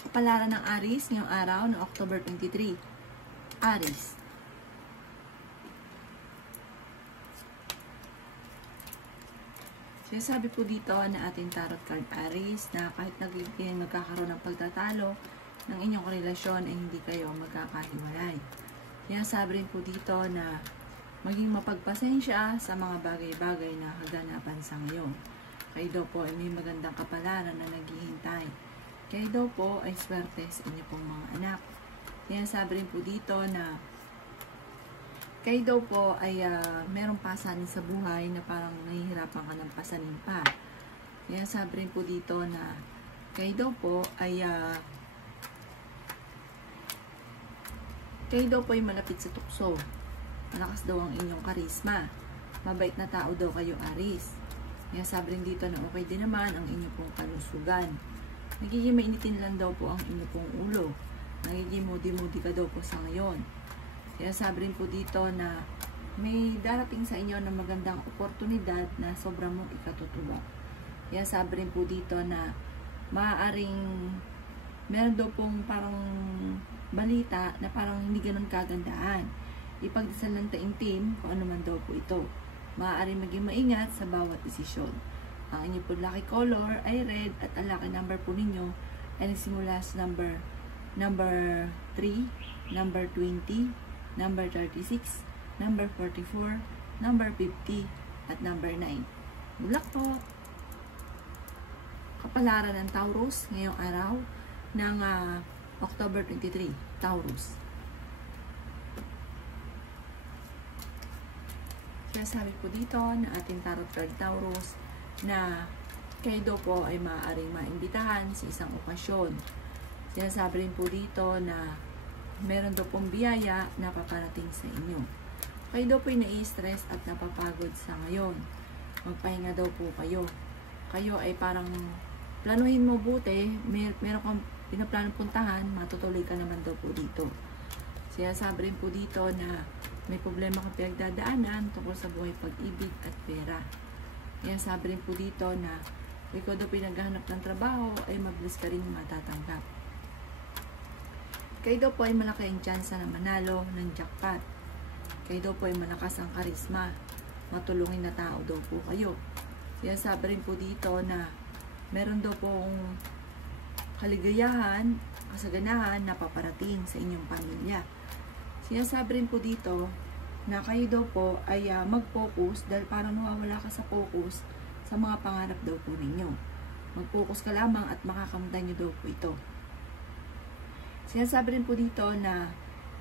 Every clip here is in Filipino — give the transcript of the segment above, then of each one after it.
Kapalaran ng Aries ngayong araw ng October 23. Aries. Sinasabi po dito na ating tarot card Aries na kahit magkakaroon ng pagtatalo ng inyong relasyon ay hindi kayo magkakahiwalay. Sinasabi rin po dito na maging mapagpasensya sa mga bagay-bagay na kaganapan sa ngayon. Kayo daw po ay may magandang kapalaran na naghihintay. Kayo daw po ay swerte sa inyo pong mga anak. Sinasabi rin po dito na kayo daw po ay merong pasanin sa buhay na parang nahihirapan ka ng pasanin pa. Sinasabi rin po dito na kayo daw po ay malapit sa tukso. Malakas daw ang inyong karisma. Mabait na tao daw kayo, Aries. Sinasabi rin dito na okay din naman ang inyong pong kalusugan. Nagiging mainitin lang daw po ang inyong pong ulo. Nagiging moody-moody ka daw po sa ngayon. Kaya sabi rin po dito na may darating sa inyo na magandang oportunidad na sobrang mong ikatutuwa. Kaya sabi rin po dito na maaaring meron daw pong parang balita na parang hindi ganun kagandaan. Ipagdasal ng taimtim kung ano man daw po ito. Maaaring maging maingat sa bawat desisyon. Ang inyong po lucky color ay red at ang lucky number po ninyo ay nagsimula sa number 3, number 20, number 36, number 44, number 50, at number 9. Good luck po! Kapalaran ng Taurus ngayong araw ng October 23, Taurus. Kaya sabi po dito na ating tarot card Taurus na kayo daw po ay maaaring maimbitahan sa isang okasyon. Sinasabi rin po dito na meron daw pong biyaya na paparating sa inyo. Kayo daw po ay nai-stress at napapagod sa ngayon. Magpahinga daw po kayo. Kayo ay parang planuhin mo buti, meron kang pinaplanong puntahan, matutuloy ka naman daw po dito. Sinasabi rin po dito na may problema kang pinagdadaanan tungkol sa buhay pag-ibig at pera. Sinasabi rin po dito na ikaw daw pinaghahanap ng trabaho ay mabilis ka rin matatanggap. Kayo daw po ay malaki ang tsansa na manalo ng jackpot. Kayo daw po ay malakas ang karisma. Matulungin na tao daw po kayo. Sinasabi rin po dito na meron daw pong kaligayahan, kasaganahan na paparating sa inyong pamilya. Sinasabi rin po dito na kayo daw po ay mag-focus dahil parang nawawala ka sa focus sa mga pangarap daw po ninyo. Mag-focus ka lamang at makakamtan nyo daw po ito. Sinasabi rin po dito na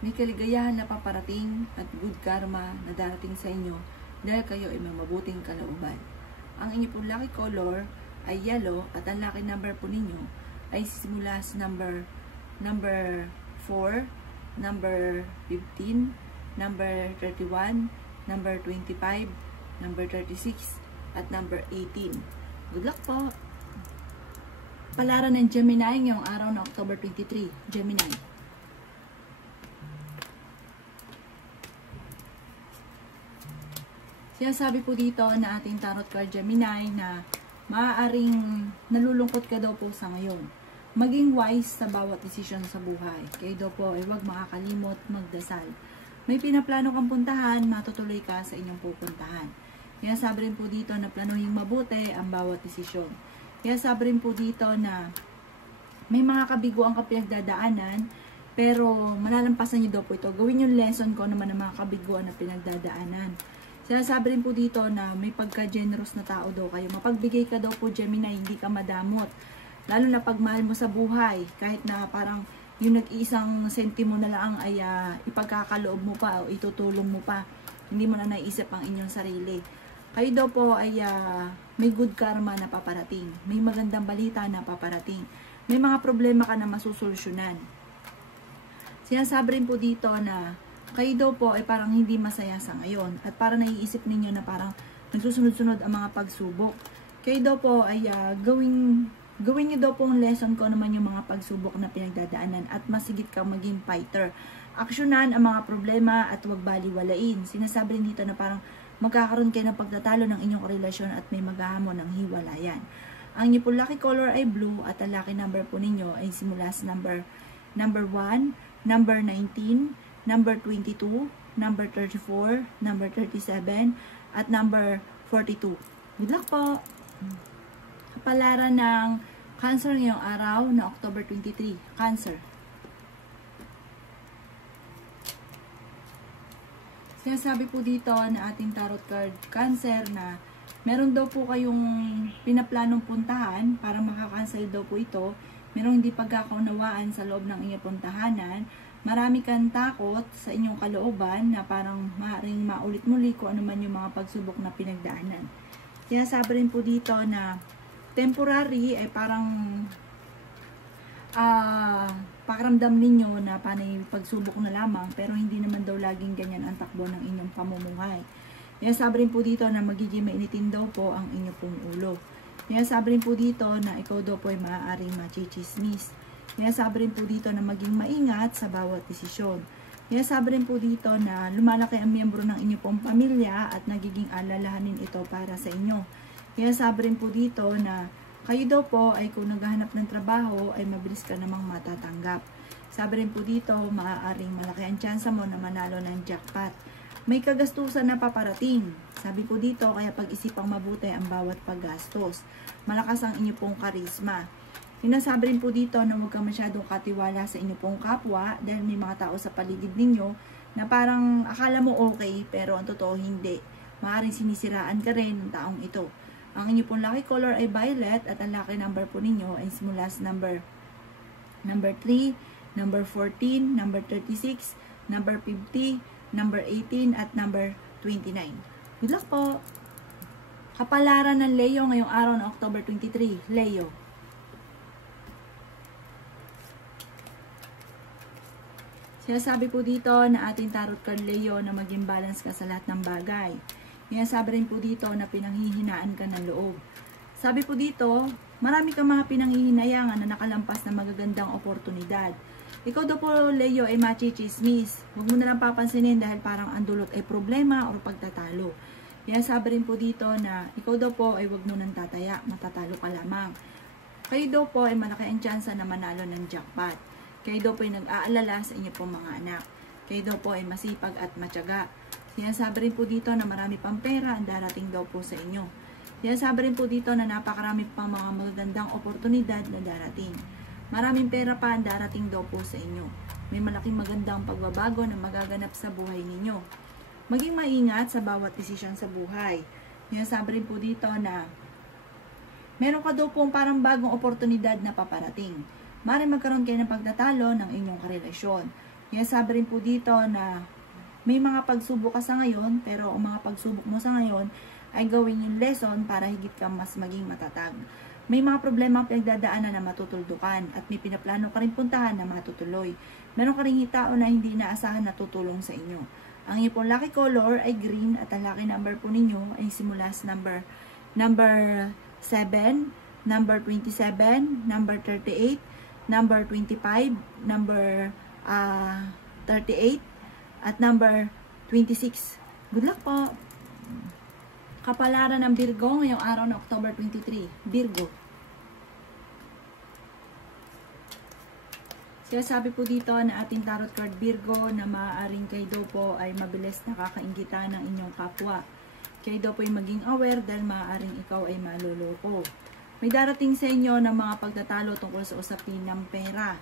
may kaligayahan na paparating at good karma na darating sa inyo dahil kayo ay may mabuting kalooban. Ang inyo pong lucky color ay yellow at ang lucky number po ninyo ay simula sa number 4, number 15, number 31, number 25, number 36, at number 18. Good luck po! Palaran ng Gemini ngayong araw ng October 23. Gemini. Sinasabi po dito na ating tarot card Gemini na maaaring nalulungkot ka daw po sa ngayon. Maging wise sa bawat desisyon sa buhay. Kayo daw po ay huwag makakalimot magdasal. May pinaplano kang puntahan, matutuloy ka sa inyong pupuntahan. Sinasabi rin po dito na planuhin mabuti ang bawat desisyon. Kaya sabi rin po dito na may mga kabiguan ka pinagdadaanan, pero malalampasan nyo daw po ito. Gawin yung lesson ko naman ng mga kabiguan na pinagdadaanan. Sinasabi rin po dito na may pagka-generous na tao daw kayo. Mapagbigay ka daw po, Gemini, hindi ka madamot. Lalo na pagmahal mo sa buhay, kahit na parang yung nag-iisang sentimo na lang ay ipagkakaloob mo pa o itutulong mo pa. Hindi mo na naisip ang inyong sarili. Kayo daw po ay may good karma na paparating. May magandang balita na paparating. May mga problema ka na masusolusyonan. Sinasabi rin po dito na kayo daw po ay parang hindi masaya sa ngayon. At parang naiisip ninyo na parang nagsusunod-sunod ang mga pagsubok. Kayo daw po ay gawin nyo daw pong lesson ko naman yung mga pagsubok na pinagdadaanan at masigit kang maging fighter. Aksyonan ang mga problema at huwag baliwalain. Sinasabi rin dito na parang magkakaroon kayo ng pagtatalo ng inyong relasyon at may maghahamon ng hiwalayan. Ang inyo po lucky color ay blue at ang lucky number po ninyo ay simula sa number 1, number 19, number 22, number 34, number 37, at number 42. Good luck po! Kapalaran ng Cancer ngayong araw na October 23. Cancer. Sinasabi po dito na ating tarot card Cancer na meron daw po kayong pinaplanong puntahan para makakancel daw po ito. Merong hindi pagkakaunawaan sa loob ng inyong puntahanan. Marami kang takot sa inyong kalooban na parang maaaring maulit muli kung ano man yung mga pagsubok na pinagdaanan. Sinasabi rin po dito na temporary ay parang pakiramdam ninyo na panay pagsubok na lamang, pero hindi naman daw laging ganyan ang takbo ng inyong pamumuhay. Sabi rin po dito na magiging mainitin daw po ang inyong pong ulo. Sabi rin po dito na ikaw daw po ay maaaring machichismis. Sabi rin po dito na maging maingat sa bawat desisyon. Sabi rin po dito na lumalaki ang miyembro ng inyong pong pamilya at nagiging alalahanin ito para sa inyo. Sabi rin po dito na kayo daw po ay kung naghahanap ng trabaho ay mabilis ka namang matatanggap. Sabi rin po dito, maaaring malaki ang tsansa mo na manalo ng jackpot. May kagastusan na paparating. Sabi po dito, kaya pag-isipang mabuti ang bawat paggastos. Malakas ang inyo pong karisma. Sinasabi rin po dito na huwag ka masyadong katiwala sa inyo pong kapwa dahil may mga tao sa paligid ninyo na parang akala mo okay pero ang totoo hindi. Maaaring sinisiraan ka rin ng taong ito. Ang inyo pong lucky color ay violet at ang lucky number po ninyo ay simula sa number 3, number 14, number 36, number 50, number 18, at number 29. Good luck po! Kapalaran ng Leo ngayong araw ng October 23. Leo. Sinasabi po dito na ating tarot card Leo na maging balance ka sa lahat ng bagay. Sabi rin po dito na pinanghihinaan ka ng loob. Sabi po dito, marami kang mga pinanghihinayangan na nakalampas na magagandang oportunidad. Ikaw daw po, Leo, ay machichismis. Huwag mo na lang papansinin dahil parang ang dulot ay problema o pagtatalo. Sabi rin po dito na ikaw daw po ay huwag mo nang tataya, matatalo ka lamang. Kayo daw po ay malaki ang tsansa na manalo ng jackpot. Kayo daw po ay nag-aalala sa inyo pong mga anak. Kayo daw po ay masipag at matyaga. Sinasabi rin po dito na marami pang pera ang darating daw po sa inyo. Sinasabi rin po dito na napakarami pang mga magagandang oportunidad na darating. Maraming pera pa ang darating daw po sa inyo. May malaking magandang pagbabago na magaganap sa buhay ninyo. Maging maingat sa bawat desisyon sa buhay. Sinasabi rin po dito na meron ka daw pong parang bagong oportunidad na paparating. Maaaring magkaroon kayo ng pagtatalo ng inyong karelasyon. Sinasabi rin po dito na may mga pagsubok ka sa ngayon, pero ang mga pagsubok mo sa ngayon ay gawin yung lesson para higit ka mas maging matatag. May mga problema ang pinagdadaanan na matutuldukan at may pinaplano ka rin puntahan na matutuloy. Meron ka rin tao na hindi inaasahan na tutulong sa inyo. Ang iyong pong lucky color ay green at ang lucky number po ninyo ay simula sa number 7, number 27, number 38, number 25, number 38, at number 26. Good luck po! Kapalaran ng Virgo ngayong araw na October 23. Virgo. Sinasabi po dito na ating tarot card Virgo na maaaring kayo daw po ay mabilis nakakainggitan ng inyong kapwa. Kayo daw po ay maging aware dahil maaaring ikaw ay maluloko. May darating sa inyo ng mga pagtatalo tungkol sa usapin ng pera.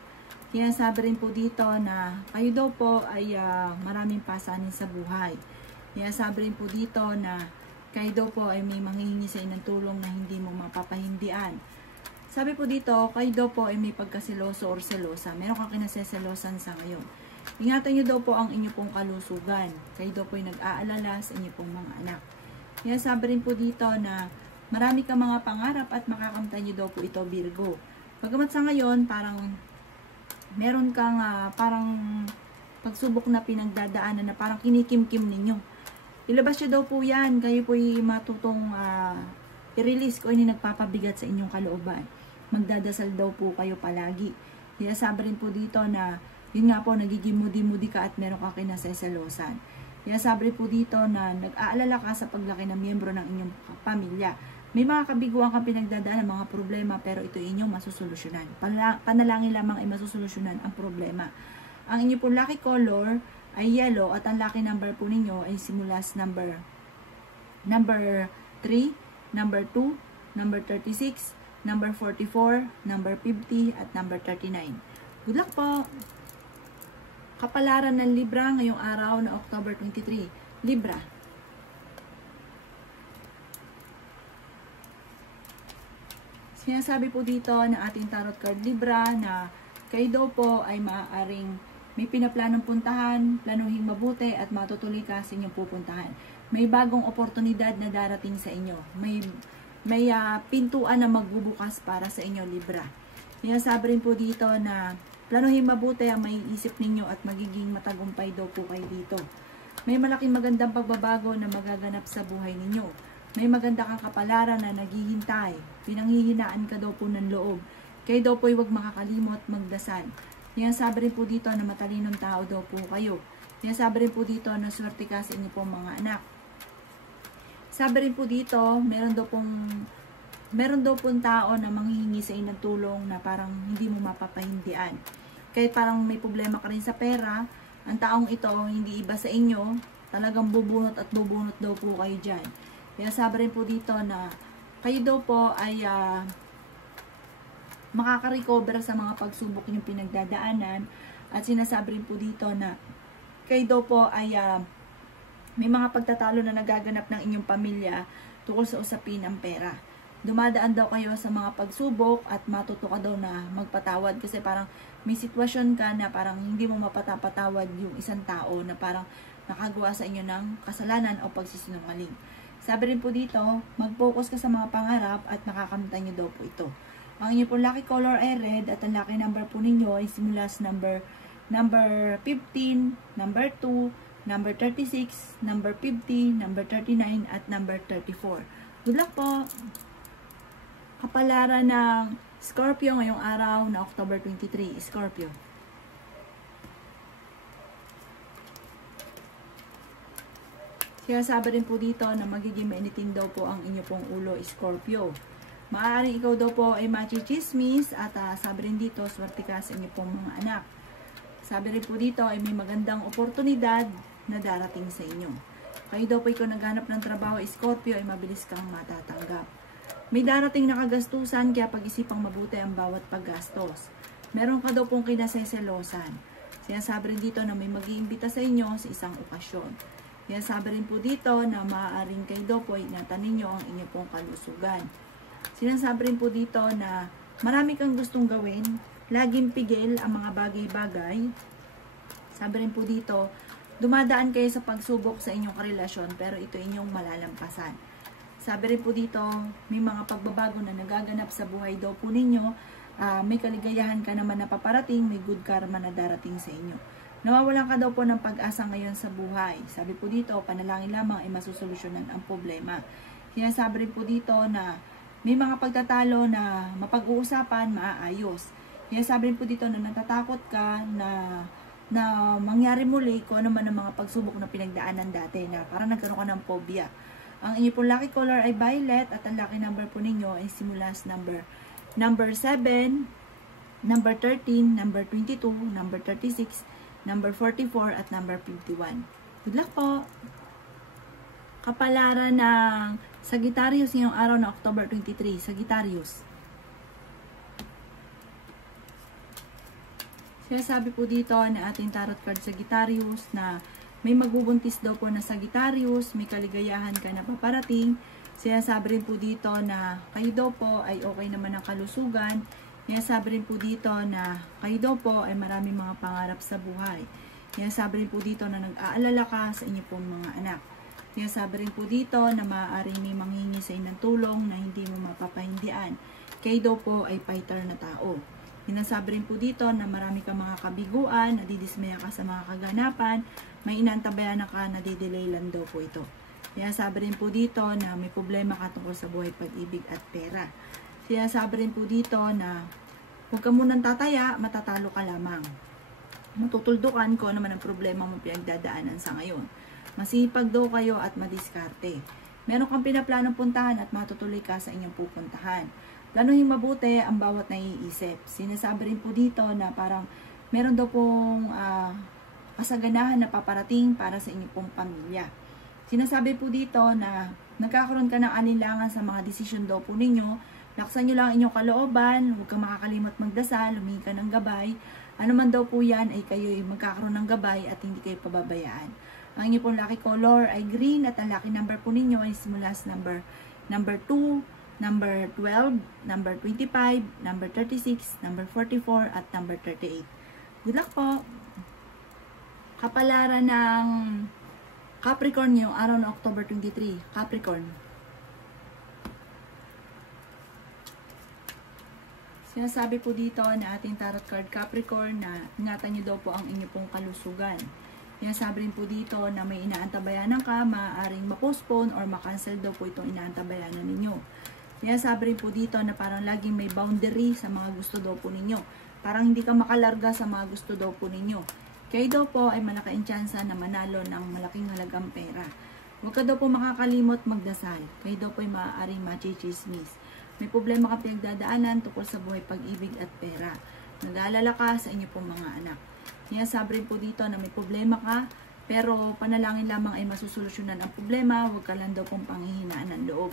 Sinasabi rin po dito na kayo daw po ay maraming pasanin sa buhay. Sinasabi rin po dito na kayo daw po ay may manghihingi sa inyo ng tulong na hindi mo mapapahindian. Sabi po dito, kayo daw po ay may pagkasiloso or selosa. Meron kang kinaseselosan sa ngayon. Ingatan nyo daw po ang inyo pong kalusugan. Kayo daw po ay nag-aalala sa inyo pong mga anak. Sinasabi rin po dito na marami kang mga pangarap at makakamtan nyo daw po ito Virgo. Pagamat sa ngayon, parang meron kang parang pagsubok na pinagdadaanan na parang kinikim-kim ninyo. Ilabas nyo daw po yan. Kayo po ay matutong i-release kung hindi nagpapabigat sa inyong kalooban. Magdadasal daw po kayo palagi. Kaya sabi rin po dito na yun nga po, nagiging mudi-mudi ka at meron ka kinaseselosan. Kaya sabi rin po dito na nag-aalala ka sa paglaki ng miyembro ng inyong pamilya. May mga kabiguan kang pinagdadaan ng mga problema, pero ito inyong masusolusyonan. Panalangin lamang ay masusolusyonan ang problema. Ang inyo pong lucky color ay yellow at ang lucky number po ninyo ay simula sa number 3, number 2, number 36, number 44, number 50, at number 39. Good luck po! Kapalaran ng Libra ngayong araw na October 23. Libra. Sinasabi po dito ng ating tarot card Libra na kayo daw po ay maaaring may pinaplanong puntahan, planuhin mabuti at matutuloy ka sa inyong pupuntahan. May bagong oportunidad na darating sa inyo. May pintuan na magbubukas para sa inyo, Libra. Sinasabi rin po dito na planuhin mabuti ang maiisip ninyo at magiging matagumpay daw po kayo dito. May malaking magandang pagbabago na magaganap sa buhay ninyo. May maganda kang kapalaran na naghihintay. Pinanghihinaan ka daw po ng loob. Kayo daw po ay huwag makakalimot magdasal. Sinasabi rin po dito na matalinong tao daw po kayo. Sinasabi rin po dito na swerte ka sa inyo pong mga anak. Sabi rin po dito, meron daw pong tao na manghihingi sa inyo ng tulong na parang hindi mo mapapahindian. Kahit parang may problema ka rin sa pera, ang taong ito hindi iba sa inyo, talagang bubunot at bubunot daw po kayo dyan. Kaya sabi rin po dito na kayo daw po ay makaka-recover sa mga pagsubok yung pinagdadaanan. At sinasabi rin po dito na kayo daw po ay may mga pagtatalo na nagaganap ng inyong pamilya tungkol sa usapin ng pera. Dumadaan daw kayo sa mga pagsubok at matuto ka daw na magpatawad kasi parang may sitwasyon ka na parang hindi mo mapatapatawad yung isang tao na parang nakagawa sa inyo ng kasalanan o pagsisinungaling. Sabi rin po dito, mag-focus ka sa mga pangarap at makakamtan nyo daw po ito. Ang inyo po lucky color ay red at ang lucky number po ninyo ay simula sa number 15, number 2, number 36, number 50, number 39, at number 34. Good luck po! Kapalaran ng Scorpio ngayong araw na October 23. Scorpio. Kaya sabi rin po dito na magiging mainitin daw po ang inyo pong ulo, Scorpio. Maaaring ikaw daw po ay machichismis at sabi rin dito, swerte ka sa inyo pong mga anak. Sabi rin po dito ay may magandang oportunidad na darating sa inyo. Kayo daw po ikaw naghanap ng trabaho, Scorpio, ay mabilis kang matatanggap. May darating na kagastusan kaya pag-isipang mabuti ang bawat paggastos. Meron ka daw pong kinaseselosan. Sinasabi rin dito na may mag-iimbita sa inyo sa isang okasyon. Kaya sabi rin po dito na maaaring kayo daw po ingatan ninyo ang inyong pong kalusugan. Sinasabi rin po dito na marami kang gustong gawin, laging pigil ang mga bagay-bagay. Sabi rin po dito, dumadaan kayo sa pagsubok sa inyong karelasyon pero ito inyong malalampasan. Sabi rin po dito, may mga pagbabago na nagaganap sa buhay daw po ninyo, may kaligayahan ka naman na paparating, may good karma na darating sa inyo. Nawawalan ka daw po ng pag-asa ngayon sa buhay. Sabi po dito, panalangin lamang ay masusolusyonan ang problema. Sinasabi rin po dito na may mga pagtatalo na mapag-uusapan, maaayos. Sinasabi rin po dito na natatakot ka na mangyari muli kung ano man ang mga pagsubok na pinagdaanan dati na parang nagkaroon ka ng phobia. Ang inyo po lucky color ay violet at ang lucky number po ninyo ay simula sa number 7, number 13, number 22, number 36, number 44, at number 51. Good luck po! Kapalaran ng Sagittarius ngayong araw na October 23. Sagittarius. Sinasabi po dito na ating tarot card Sagittarius na may magbubuntis daw po na Sagittarius, may kaligayahan ka na paparating. Sinasabi rin po dito na kayo daw po ay okay naman ang kalusugan. Sinasabi rin po dito na kayo daw po ay maraming mga pangarap sa buhay. Sinasabi rin po dito na nag-aalala ka sa inyo pong mga anak. Sinasabi rin po dito na maaaring may manghingi sa inyo ng tulong na hindi mo mapapahindian. Kayo daw po ay fighter na tao. Sinasabi rin po dito na marami kang mga kabiguan, nadidismaya ka sa mga kaganapan, may inantabayan ka, nadidelay lang daw po ito. Sinasabi rin po dito na may problema ka tungkol sa buhay, pag-ibig at pera. Sinasabi rin po dito na huwag ka munang tataya, matatalo ka lamang. Matutuldukan ko naman ang problema mo pinagdadaanan sa ngayon. Masipag daw kayo at madiskarte. Meron kang pinaplanong puntahan at matutuloy ka sa inyong pupuntahan. Planuhin mabuti ang bawat naiisip. Sinasabi rin po dito na parang meron daw pong kasaganahan na paparating para sa inyong pong pamilya. Sinasabi po dito na nagkakaroon ka ng alinlangan sa mga desisyon daw po ninyo. Laksan nyo lang inyong kalooban, huwag kang makakalimot magdasal, humingi ka ng gabay. Ano man daw po yan ay kayo magkakaroon ng gabay at hindi kayo pababayaan. Ang inyong pong lucky color ay green at ang lucky number po ninyo ay simula sa number 2, number 12, number 25, number 36, number 44 at number 38. Good luck po! Kapalaran ng Capricorn yung araw ng October 23. Capricorn. Sinasabi po dito na ating tarot card Capricorn na ingatan nyo daw po ang inyo pong kalusugan. Sinasabi rin po dito na may inaantabayanan ka, maaaring ma-postpone or ma-cancel daw po itong inaantabayanan ninyo. Sinasabi rin po dito na parang laging may boundary sa mga gusto daw po ninyo. Parang hindi ka makalarga sa mga gusto daw po ninyo. Kayo daw po ay malaking tsansa na manalo ng malaking halagang pera. Huwag ka daw po makakalimot magdasal. Kayo daw po ay maaaring machichismis. May problema ka pinagdadaanan tungkol sa buhay, pag-ibig at pera. Nag-aalala ka sa inyo pong mga anak. Sinasabi rin po dito na may problema ka, pero panalangin lamang ay masusolusyonan ang problema, huwag ka lang daw pong panghihinaan ng loob.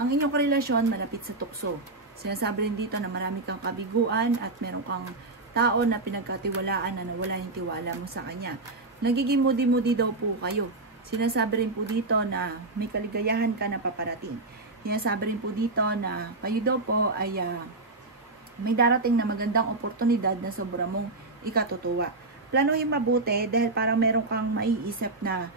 Ang inyong karelasyon malapit sa tukso. Sinasabi rin dito na marami kang kabiguan at meron kang tao na pinagkatiwalaan na nawala yung tiwala mo sa kanya. Nagiging moody-moody daw po kayo. Sinasabi rin po dito na may kaligayahan ka na paparating. Sinasabi rin po dito na kayo daw po ay may darating na magandang oportunidad na sobra mong ikatutuwa. Planuhin mabuti dahil parang meron kang maiisip na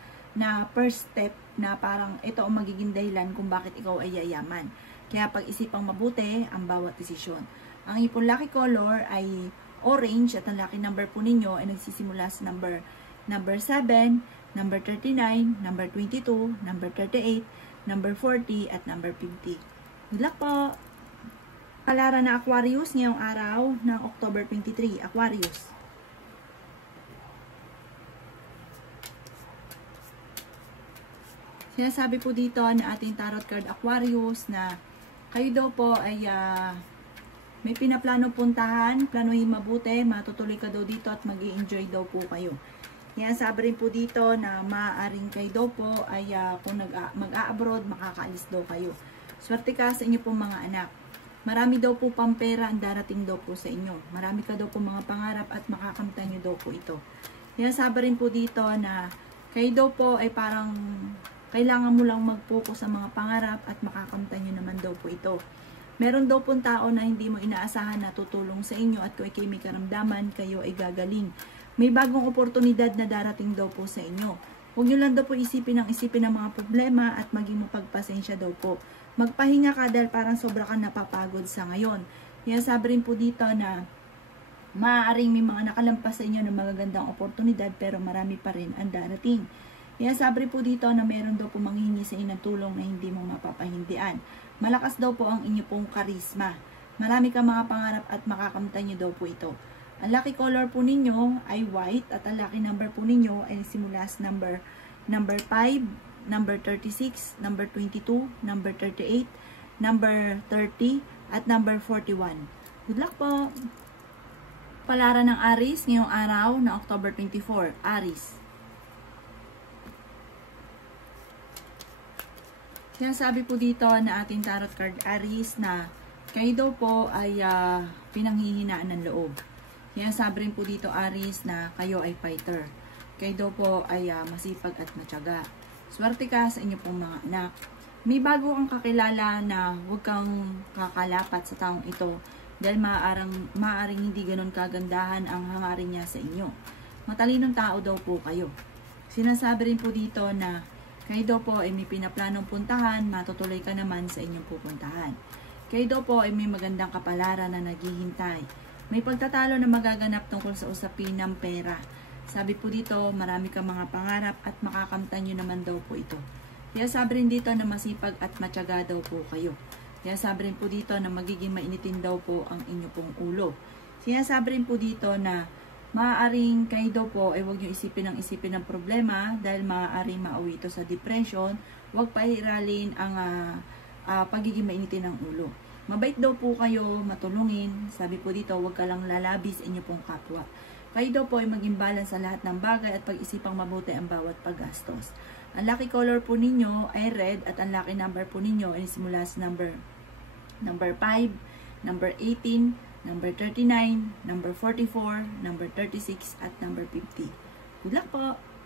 first step na parang ito ang magiging dahilan kung bakit ikaw ay yayaman. Kaya pag-isipang mabuti ang bawat desisyon. Ang iyong lucky color ay orange at ang lucky number po ninyo ay nagsisimula sa number 7, number 39, number 22, number 38, number 40, at number 50. Good luck po! Palaran na Aquarius ngayong araw ng October 23. Aquarius. Sinasabi po dito na ating tarot card Aquarius na kayo daw po ay may pinaplano puntahan, planuhin mabuti, matutuloy ka daw dito at mag-i-enjoy daw po kayo. Yan, sabi rin po dito na maaaring kayo daw po ay kung mag-a-abroad, makakaalis daw kayo. Swerte ka sa inyo pong mga anak. Marami daw po pampera ang darating daw po sa inyo. Marami ka daw po mga pangarap at makakamtan nyo daw po ito. Yan, sabi rin po dito na kayo daw po ay parang kailangan mo lang mag-focus sa mga pangarap at makakamtan nyo naman daw po ito. Meron daw pong tao na hindi mo inaasahan na tutulong sa inyo at kung kayo may karamdaman, kayo ay gagaling. May bagong oportunidad na darating daw po sa inyo. Huwag nyo lang daw po isipin ng mga problema at maging mapagpasensya daw po. Magpahinga ka dahil parang sobra ka napapagod sa ngayon. Kaya sabi rin po dito na maaaring may mga nakalampas sa inyo ng magagandang oportunidad pero marami pa rin ang darating. Kaya sabi rin po dito na meron daw po manghihingi sa inyo ng tulong na hindi mo mapapahindian. Malakas daw po ang inyo pong karisma. Marami kang mga pangarap at makakamtan nyo daw po ito. Ang lucky color po ninyo ay white at ang lucky number po ninyo ay simula sa number 5, number 36, number 22, number 38, number 30, at number 41. Good luck po! Palaran ng Aries ngayong araw na October 24. Aries. Sinasabi po dito na ating tarot card Aries na kayo daw po ay pinanghihinaan ng loob. Sinasabi rin po dito Aries na kayo ay fighter. Kayo daw po ay masipag at matyaga. Swerte ka sa inyo pong mga anak. May bago kang kakilala na huwag kang kakalapat sa taong ito dahil maaaring hindi ganun kagandahan ang hangarin niya sa inyo. Matalinong tao daw po kayo. Sinasabi rin po dito na kayo daw po ay may pinaplanong puntahan, matutuloy ka naman sa inyong pupuntahan. Kayo daw po ay may magandang kapalaran na naghihintay. May pagtatalo na magaganap tungkol sa usapin ng pera. Sabi po dito, marami kang mga pangarap at makakamtan nyo naman daw po ito. Kaya sabi rin dito na masipag at matyaga daw po kayo. Kaya sabi rin po dito na magiging mainitin daw po ang inyo pong ulo. Kaya sabi rin po dito na maaaring kayo daw po ay huwag nyo isipin ng problema dahil maaaring mauwi ito sa depression. Huwag pairalin ang pagiging mainitin ng ulo. Mabait daw po kayo, matulungin. Sabi po dito, huwag ka lang lalabis inyo pong kapwa. Kayo daw po ay maging balance sa lahat ng bagay at pag-isipang mabuti ang bawat paggastos. Ang lucky color po ninyo ay red at ang lucky number po ninyo ay simula sa number 5, number 18, number 39, number 44, number 36, at number 50. Good luck po!